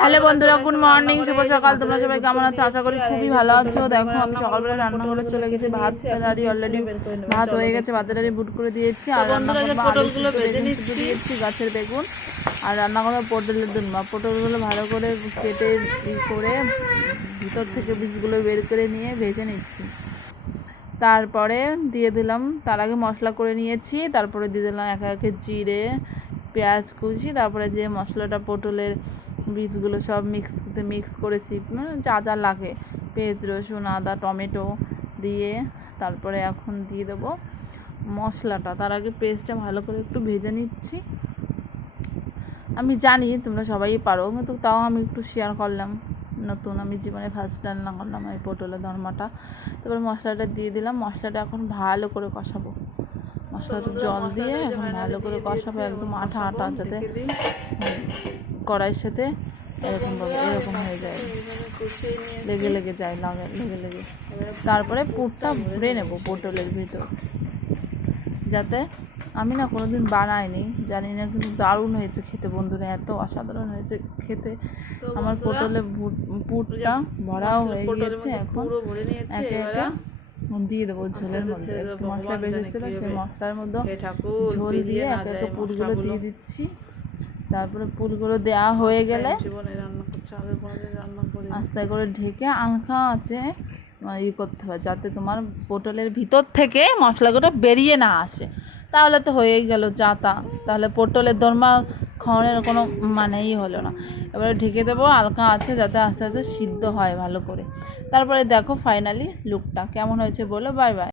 Hello বন্ধুরা good morning শুভ সকাল। তোমরা সবাই কেমন আছো? আশা করি খুবই ভালো আছো। দেখো আমি সকালবেলা রান্না করে চলে গেছি। ভাত রাড়ি অলরেডি ভাত হয়ে গেছে ভাতের রাড়ি বুট করে দিয়েছি। আর পটলগুলো ভেজে দিয়েছি গাছের বেগুন। আর রান্না করব পটলের দুর্মা পটলগুলো ভালো করে কেটে ই করে ভিতর থেকে বীজগুলো বের করে নিয়ে ভেজে নিচ্ছি। তারপরে দিয়ে দিলাম তার আগে মশলা করে নিয়েছি। তারপরে দিয়ে দিলাম একে একে জিরে পেঁয়াজ কুচি তারপরে যে মশলাটা পটলের বীজগুলো সব মিক্স মিক্স করেছি। মানে যা যা লাগে, পেঁয়াজ, রসুন, আদা, টমেটো দিয়ে তারপরে এখন দিয়ে দেবো মশলাটা। তার আগে পেস্টটা ভালো করে একটু ভেজে নিচ্ছি। আমি জানি তোমরা সবাই পারো, কিন্তু তাও আমি একটু শেয়ার করলাম। নতুন আমি জীবনে ফার্স্ট রান্না করলাম এই পটলের দরমাটা। তারপরে মশলাটা দিয়ে দিলাম, মশলাটা এখন ভালো করে কষাবো। মশলাটা জল দিয়ে ভালো করে কষাবো একদম আঠা আঠা যাতে কড়াইয়ের সাথে এরকম ভাবে এরকম হয়ে যায়। লেগে লেগে যায় লাগে লেগে লেগে। তারপরে পুরটা ভরে নেব পটলের ভিতর। যাতে আমি না কোনো দিন বানাইনি জানি না কিন্তু দারুণ হয়েছে খেতে বন্ধুরা এত অসাধারণ হয়েছে খেতে। আমার পটলের ভুট- পুরটা ভরাও হয়ে গিয়েছে এখন। একে একে দিয়ে দেবো ঝোলের মধ্যে। একটু মশলা বেজেছিল সেই মশলার মধ্যে ঝোল দিয়ে একে একে পুরগুলো দিয়ে দিচ্ছি। তারপরে পুরগুলো দেওয়া হয়ে গেলে আস্তে করে ঢেকে আলকা আছে মানে ই করতে হবে যাতে তোমার পটলের ভিতর থেকে মশলাগুলো বেরিয়ে না আসে। তাহলে তো হয়েই গেল যা তা। তাহলে পটলের দরমা খাওয়ানোর কোনো মানেই হলো না। এবারে ঢেকে দেবো, হালকা আছে যাতে আস্তে আস্তে সিদ্ধ হয় ভালো করে। তারপরে দেখো ফাইনালি লুকটা কেমন হয়েছে বলো বাই বাই